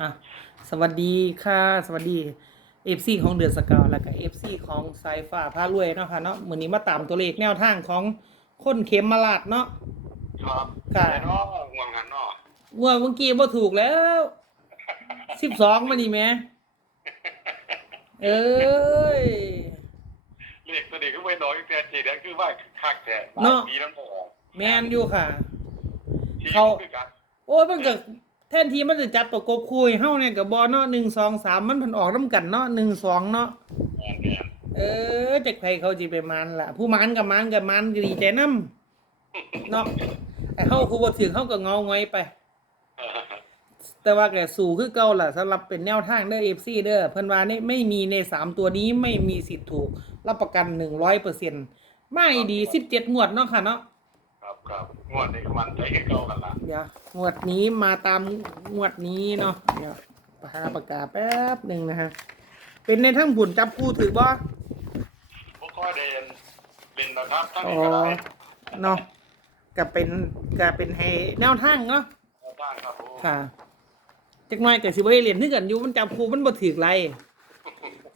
อะสวัสดีค่ะ สวัสดีเอฟซีของเดือนสกาวแล้วก็เอฟซีของสายฟ้าพารวยเนาะค่ะเนาะมื้อนี้มาตามตัวเลขแนวทางของคนเข็มมาลาดเนาะครับค่ะเนาะง่วงหันเนาะว่าเมื่อกี้บ่ถูกแล้ว12มานี่แหม่เอ้ยเลขตัวนี้ก็ไม่น้อยแต่ทีเดียวคือว่าคักแท้เนาะมีน้ำตกแม่นอยู่ค่ะที่เขาคือกันโอ้ยมันก็ แทนที่มันจะจับประกบคุยเฮาเนี่ยก็บ่เนาะ1 2 3มันเพิ่นออกนํกันเนาะ1 2เนาะแม่นแม่นเออจากใครเขาจีไปมันล่ะ ผู้มันกับมันกับมันก็ดีใจน้ำเนาะไอ้เขาคูบถึงเขาก็เงางอยไป แต่ว่าแกสู่คือเก่าล่ะสำหรับเป็นแนวทางเด้อเอฟซีเด้อเพิ่นว่านี่ไม่มีในสามตัวนี้ไม่มีสิทธิ์ถูก รับประกันหนึ่งร้อยเปอร์เซ็นต์ไม่ดีสิบเจ็ดงวดเนาะค่ะเนาะ ครับครับงวดนี้ก็มันใจให้เก่ากันละเดี๋ยวงวดนี้มาตามงวดนี้เนาะเดี๋ยวหาปากกาแป๊บหนึ่งนะฮะเป็นในทั้งบุญจับคู่ถือบ่บ่ค่อยเด่นเด่นนะครับทั้งอ๋อนี้ก็ได้เนาะก็เป็นก็เป็นให้แนวทางเนาะบ้างครับผมค่ะจักหน่อยก็สิบ่ได้เรียนคือกันอยู่มันจับครูมันบ่ถูกไร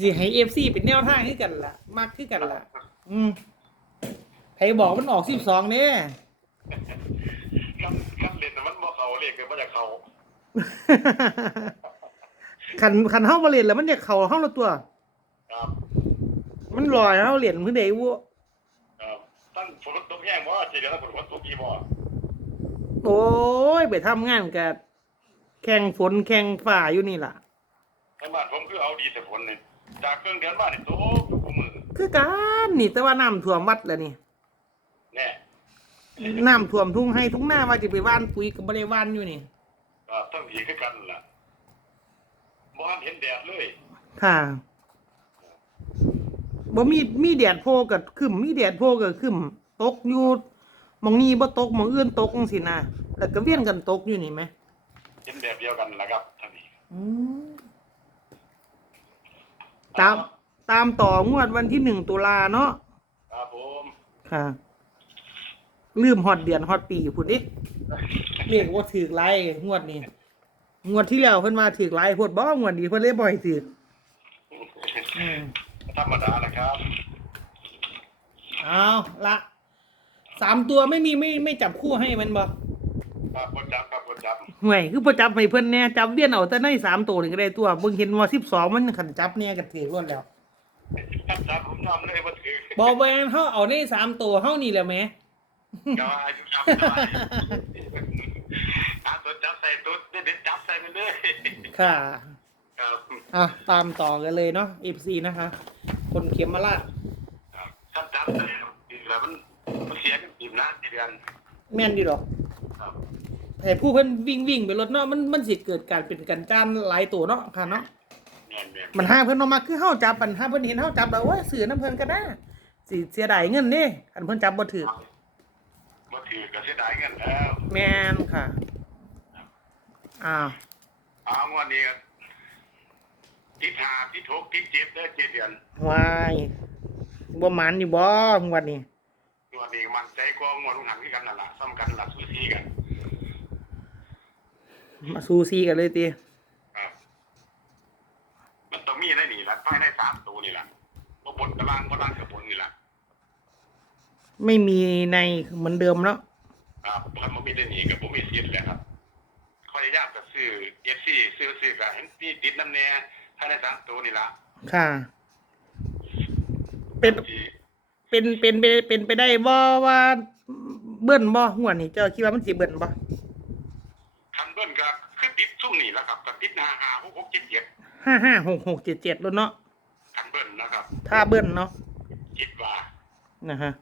สิให้ FC เป็นแนวทางคือกันล่ะมักคือกันล่ะ อืมใครบอกมันออก12เด้ค รับครับเล่นแต่มันบ่เข้าเลขก็บ่จะเข้าคันคันเฮาบ่เรียนแล้วมันจะเข้าเฮาละตัว ครับมันลอยเฮาเรียนมื้อใดบ่ครับตั้งฝนตกแห้งบ่ทีเดียวฝนตกกี่บ่โอ้ยไปทำงานก็แข่งฝนแข่งฟ้าอยู่นี่ล่ะในบ้านผมคือเอาดีแต่ฝนนี่จากเครื่องเดือนมานี่ตกอยู่คู่มือคือกันนี่แต่ว่าน้ำท่วมวัดแล้วนี่แน่ น้ำท่วมทุ่งให้ทุ่งหน้าว่าจะไปว่านปุ๋ยก็บ่ได้ว่านอยู่นี่ครับทั้งผีคือกันล่ะบ่ทันเห็นแดดเลย ค่ะบ่มีมีแดดโพก็ขึ้นมีแดดโพก็ขึ้นตกอยู่หมองนี้บ่ตกหมองอื่นตกจังซี่นะแล้วก็เวียนกันตกอยู่นี่ไหมเห็นแบบเดียวกันล่ะครับท่านนี้อืมตามตามต่องวดวันที่หนึ่งตุลาเนาะครับผมค่ะ ลืมฮอดเดือนฮอดปีพุ่นดิเรียกว่าถือไล่งวดนี้งวดที่แล้วเพิ่นว่าถือไล่พดบ่งวดนี้เพิ่นเลยบ่ให้ถืออืมธรรมดาแหละครับเอาละสามตัวไม่มีไม่ไม่จับคู่ให้มันบ่ครับบ่จับครับบ่จับห่วยคือบ่จับให้เพิ่นแหน่จับเวียนเอาแต่ในสามตัวนี่ก็ได้ตัวเบิ่งเห็นว่า12มันคันจับเนี่ยก็ถือรวดแล้วจับจับผมยอมเลยว่าถือบ่แม่นเฮาเอาในสามตัวเฮานี่แหละแหม ก็อายุจับได้ตาตัวจับใส่ตัวเด็ดจับใส่ไปเลยค่ะครับอะตามต่อกันเลยเนาะ FC นะคะ คนเข็มมาลาดครับจับจับใส่แล้วมันมันเสียกันอิ่มนะทีเดือนแม่นดีดอกครับให้ผู้เพิ่นวิ่งวิ่งไปรถเนาะมันมันสิเกิดการเป็นกันจ้านหลายตัวเนาะค่ะเนาะแม่นแม่นมันห้าเพิ่นออกมาคือเฮาจับปันห้าเพิ่นเห็นเฮาจับแล้วโอ้ยซื้อน้ำเพิ่นก็ได้สิเสียดายเงินเด้อันเพิ่นจับบ่ถูก บ่ถือก็เสียดายเงินแล้วแม่นค่ะ อ้าว เอางวดนี้ก็ทิศหาทิศหกทิศเจ็ดเด้อเจ็ดเดือนวายบ่หมันนี่บ่งวดนี้งวดนี้มันใจกว่างวดลุงหันคือกันนั่นล่ะซ้ำกันล่ะสู้ซีกันมาซูซีกันเลยติครับมันต้องมีได้นี่ละภายในสามตัวนี่ละบ่บนกำลังบ่ล่างกับบนนี่ละ ไม่มีในเหมือนเดิมเนาะครับถ้ามันมีได้นี่กับผมมีสิทธิ์แหละครับข้อยากจะซื้อ FC ซื้อซื้อก็เห็นนี่ติดน้ำแน่ภายในสามตัวนี่ละค่ะ เป็นที่เป็นเป็นเป็นเป็นไปได้บ่ว่าเบิ้นบ่งวดนี้เจ้าคิดว่ามันสิเบิ้นบ่คันเบิ้ลก็คือติดซุ่มนี่ละครับก็ติดหาหาหกหกเจ็ดเจ็ดห้าห้าหกหกเจ็ดเจ็ดแล้วเนาะคันเบิ้ลนะครับ ถ้าเบิ้นเนาะคิดว่านะฮะ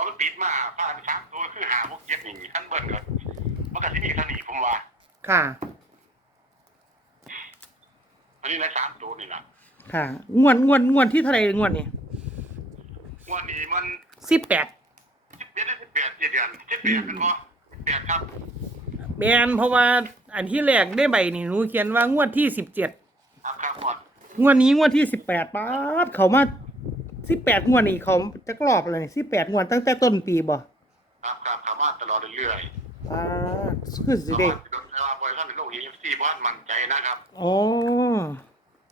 พอมันติดมาภายในสามตัวคือหาหกเจ็ดนี่คันเบิ้ลก็มันก็สิมีเท่านี้ผมว่าค่ะอันนี้ในสามตัวนี่ละค่ะ งวดงวดงวดที่เท่าไหร่งวดนี้งวันนี้มันสิบแปดสิบเจ็ดสิบแปดเจ็ดเดือนเจ็ดแปดเป็นบ่แปดครับแบนเพราะว่าอันที่แรกได้ใบนี่หนูเขียนว่างวดที่สิบเจ็ดครับครับหมดงวดนี้งวดที่สิบแปดป๊าดเขามา สิบแปดงวดนี่เขาจะกรอบอะไรสิบแปดงวดตั้งแต่ต้นปีบ่ครับครับสามารถตลอดเรื่อยโอ่าคือสิเด็กแต่ว่าบริษัทเป็นโลกเอฟซีบ้านมั่นใจนะครับโอ้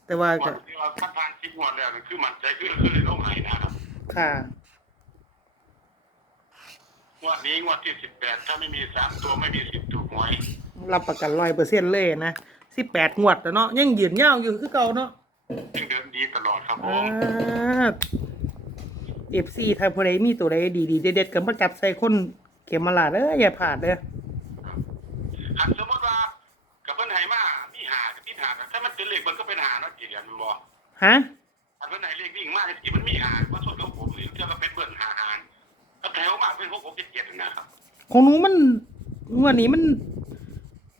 แต่ว่าก่อก็นที่ว่าท่านทานคิดงวดแล้วคือมั่นใจคือคือในโลกไหนนะครับค่ะงวดนี้งวดที่สิบแปดถ้าไม่มีสามตัวไม่มีสิบถูกหวยรับประกันร้อยเปอร์เซ็นต์เลยนะสิบแปดงวดแล้วเนาะยังยืนยาวอยู่คือเก่าเนาะ เอฟซีถ้าผู้ใดมีตัวใดดีๆเด็ดๆก็มาจับใส่คนเข็มมาลาดเด้ออย่าพลาดเด้อหันสมมติว่ากับเพิ่นไหมามีหากับที่หาถ้ามันเป็นเลขมันก็เป็นหาเนาะจีเดียนมันบอกฮะอันเพิ่นไหนเลขวิ่งมาจริงมันมีหาว่าส่วนของผมนี่เท่ากับเป็นเบิ่นหาหารถ้าแถวมาเป็นหกหกเจ็ดเจ็ดนะครับของหนูมันงวดนี้มัน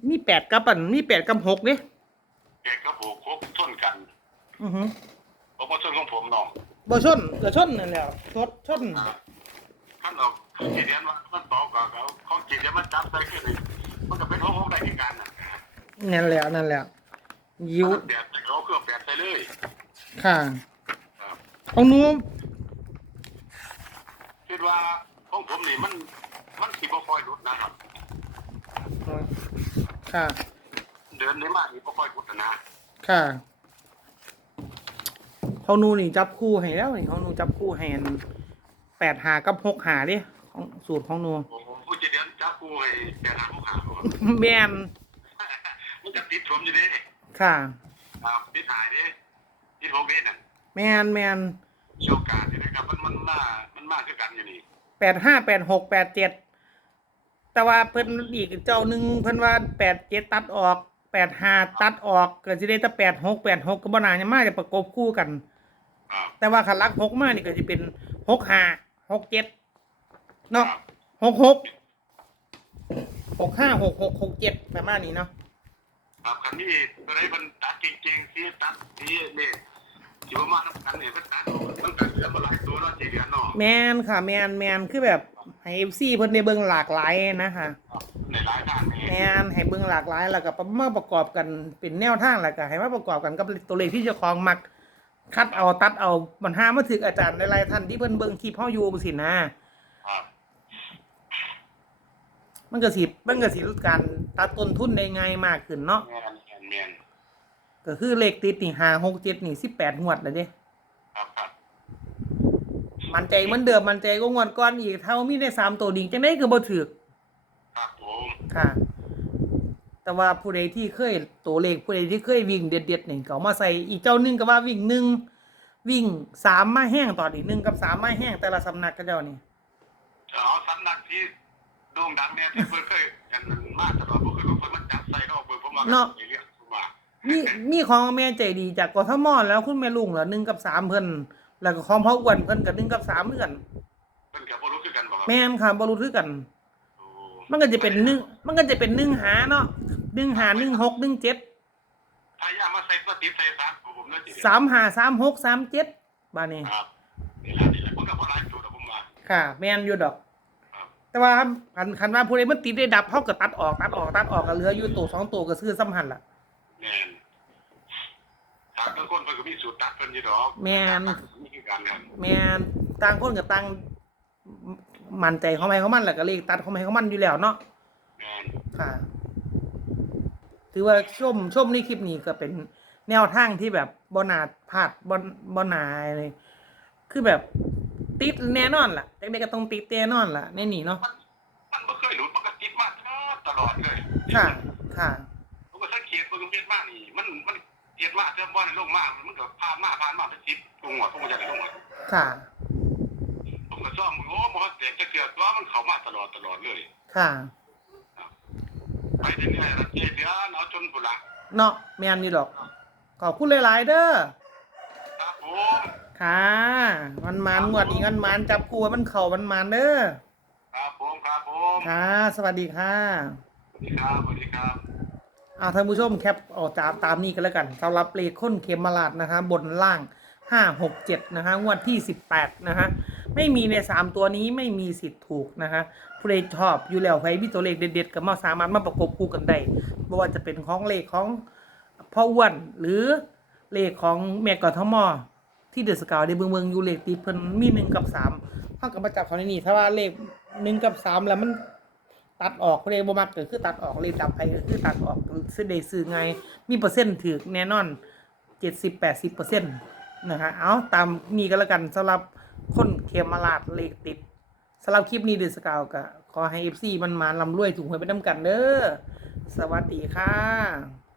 มีแปดกับอันมีแปดกับหกเด้แกก็โผล่โคกชนกัน อือฮึ ผมว่าชนของผมน้องบ่ชนก็ชนนั่นแหละชดชนขั้นออกจีเดียนว่ามันต่อกับเขาเขาจีเดียนมันจับใส่ขึ้นเลยมันก็เป็นหกหกได้ที่กันนะนั่นแหละนั่นแหละยิวแปดใส่เขาเครื่องแปดใส่เลยค่ะครับของหนูคิดว่าของผมนี่มันมันสีบ่ค่อยหลุดนะครับค่ะ เดินในบ้านนี่บ่ค่อยหลุดนะค่ะ ของหนูนี่จับคู่ให้แล้วนี่ของหนูจับคู่ให้อันแปดหากับหกหาเดิของสูตรของหนูโอ้โหผู้จีเดียนจับกูให้แปดหาหกหาบ่แมนมันจะติดผมอยู่ดิค่ะ ครับติดหายดิติดหกเด้นั่นแมนแมนโชคการนี่นะครับมันมันมามันมาคือกันอยู่นี่แปดห้าแปดหกแปดเจ็ดแต่ว่าเพิ่นอีกเจ้าหนึ่งเพิ่นว่าแปดเจ็ดตัดออกแปดห้าตัดออกก็จะได้แต่แปดหกแปดหกก็บ่นานยังมาจะประกบคู่กันครับ แต่ว่าขันลักหกมานี่ก็จะเป็นหกห้าหกเจ็ดเนาะหกหกหกห้าหกหกหกเจ็ดประมาณนี้เนาะครับคันนี้ตัวไหนมันตัดจริงๆที่ตัดที่นี่ที่ว่ามาทำกันเนี่ยมันตัดมันตัดเหลือมาหลายตัวแล้วจีเดียนเนาะแมนค่ะแมนแมนคือแบบให้เอฟซีเพิ่นได้เบิ่งหลากหลายนะคะในหลายทางนี่แมนให้เบิ่งหลากหลายแล้วก็มาประกอบกันเป็นแนวทางแล้วก็ให้มาประกอบกันกับตัวเลขที่เจ้าของมัก คัดเอาตัดเอาปัญหามาถึงอาจารย์หลายๆท่านที่เพิ่นเบิ่งคลิปเฮาอยู่บ่สินะครับมันก็สิมันก็สิลดการตัดต้นทุนได้ง่ายมากขึ้นเนาะแมนแมนแมนก็คือเลขติดนี่5 6 7นี่18งวดแล้วเด้ครับครับมันใจเหมือนเดิมมันใจก็งวดก่อนอีกเท่ามีได้สามตัวดิ่งจังได๋ก็บ่ถูกครับผมค่ะ แต่ว่าผู้ใดที่เคยตัวเลขผู้ใดที่เคยวิ่งเด็ดๆนี่ก็เอามาใส่อีกเจ้าหนึงก็ว่าวิ่งหนึ่งวิ่งสามมาแห้งต่ออีกหนึ่งกับสามมาแห้งแต่ละสำนักก็เจ้านี่อ๋อสำนักที่โด่งดังเนี่ยที่เพิ่นเคยกันมากแต่ว่าบ่เคยรู้เพิ่นมันจับใส่ดอกเบิ่งผมว่าเรื่องผมว่ามีมีของแม่ใจดีจากกทมแล้วคุณแม่ลุงเหรอหนึ่งกับสามเพิ่นแล้วก็ของพ่ออ้วนเพิ่นกับหนึ่งกับสามเพื่อนเพิ่นก็บ่รู้คือกันบ่ครับแม่นค่ะบรรลุคือกันโอ้มันก็จะเป็นหนึ่งมันก็จะเป็นหนึ่งหาเนาะ หนึ่งหาหนึ่งหกหนึ่งเจ็ดพยายามมาใส่ตัวติดใส่ซักผมเนาะจีสามหาสามหกสามเจ็ดบ้านนี้ครับนี่ล่ะนี่ล่ะมันก็บ่หลายตัวผมว่าค่ะ แม่นอยู่ดอกครับแต่ว่าคันคันว่าผู้ใดมันติดได้ดับเขาก็ตัดออกตัดออกตัดออกก็เหลืออยู่ตัวสองตัวก็ซื้อซ้ำหันล่ะแม่นทางคนเพิ่นก็มีสูตรตัดเพิ่นอยู่ดอกแม่นนี่คือการงานแม่นต่างคนกับต่างมั่นใจของใครของมันแหละก็เลขตัดของใครของมันอยู่แล้วเนาะแม่นค่ะ ถือว่าชมชมในคลิปนี้ก็เป็นแนวทางที่แบบบนาดพลาดบนบนาอะไรคือแบบติดแน่นอนล่ะเด็กๆก็ต้องติดแน่นอนล่ะในนี่เนาะมันมันบ่เคยหลุดมันก็ติดมาตลอดเลยค่ะค่ะผมก็สังเกตเบิ่งเฮ็ดมานี่มันมันเฮ็ดมาเท่าบ่ได้ลงมามันก็ผ่านมาผ่านมาเป็น10ตรงหัวตรงหัวจังลงมาค่ะผมก็ซ่อมโอ้บ่เต็มจะเกือบตัวมันเข้ามาตลอดตลอดเลยค่ะ ไปเรื่อยๆแล้วเจ๊เดือนเอาจนพุ่นละเนาะแม่นนี่ดอกขอบคุณหลาย ๆ เด้อครับผมค่ะมันมันงวดอีกมันมันจับครัวมันเข่ามันมันเด้อครับผมครับผมค่ะ สวัสดีค่ะสวัสดีครับสวัสดีครับเอาท่านผู้ชมแคปเอาตามตามนี้กันแล้วกันสำหรับเลขค้นเข็มมาลาดนะคะบนล่างห้าหกเจ็ดนะคะงวดที่สิบแปดนะคะ ไม่มีในสามตัวนี้ไม่มีสิทธิ์ถูกนะคะผู้ใดชอบอยู่แล้วใครมีตัวเลขเด็ดๆก็มาสามารถมาประกบคู่กันได้ไม่ว่าจะเป็นของเลขของพ่ออ้วนหรือเลขของแม่กอทมที่เดอะสกาวในเมืองเมืองยู่เลขติดเพิ่นมีหนึ่งกับสามเท่ากับมาจับเขาในนี่ถ้าว่าเลขหนึ่งกับสามแล้วมันตัดออกผู้ใดบ่มักก็คือตัดออกเลขดับไปคือตัดออกซื้อได้ซื้อไงมีเปอร์เซ็นต์ถือแน่นอน70-80%นะคะเอาตามนี้ก็แล้วกันสำหรับ คนเขมราดเลขติดสำหรับคลิปนี้เดือสกาวกะขอให้เอฟซีมันมาลำรวยถูกหวยไปน้ำกันเด้อสวัสดีค่ะ